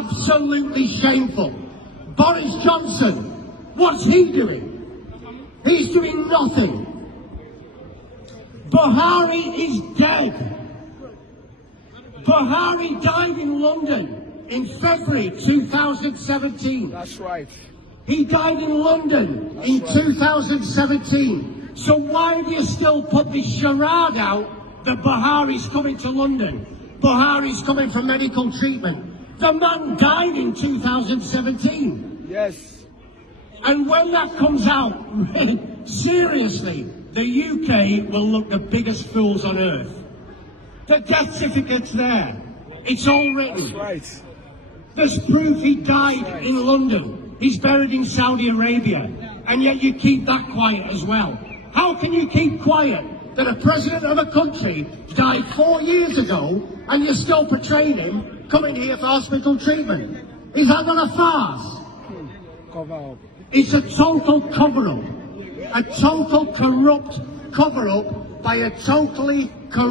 absolutely shameful. Boris Johnson, what's he doing? He's doing nothing. Buhari is dead. Buhari died in London in February 2017. That's right. He died in London in 2017. So why do you still put this charade out that Buhari's coming to London? Buhari's coming for medical treatment. The man died in 2017. Yes. And when that comes out, seriously, the UK will look the biggest fools on earth. The death certificate's there. It's all written. That's right. There's proof he died in London. He's buried in Saudi Arabia. And yet you keep that quiet as well. How can you keep quiet that a president of a country died 4 years ago and you're still portraying him coming here for hospital treatment? Is that not a farce? Cover up. It's a total cover-up. A total corrupt cover-up by a totally corrupt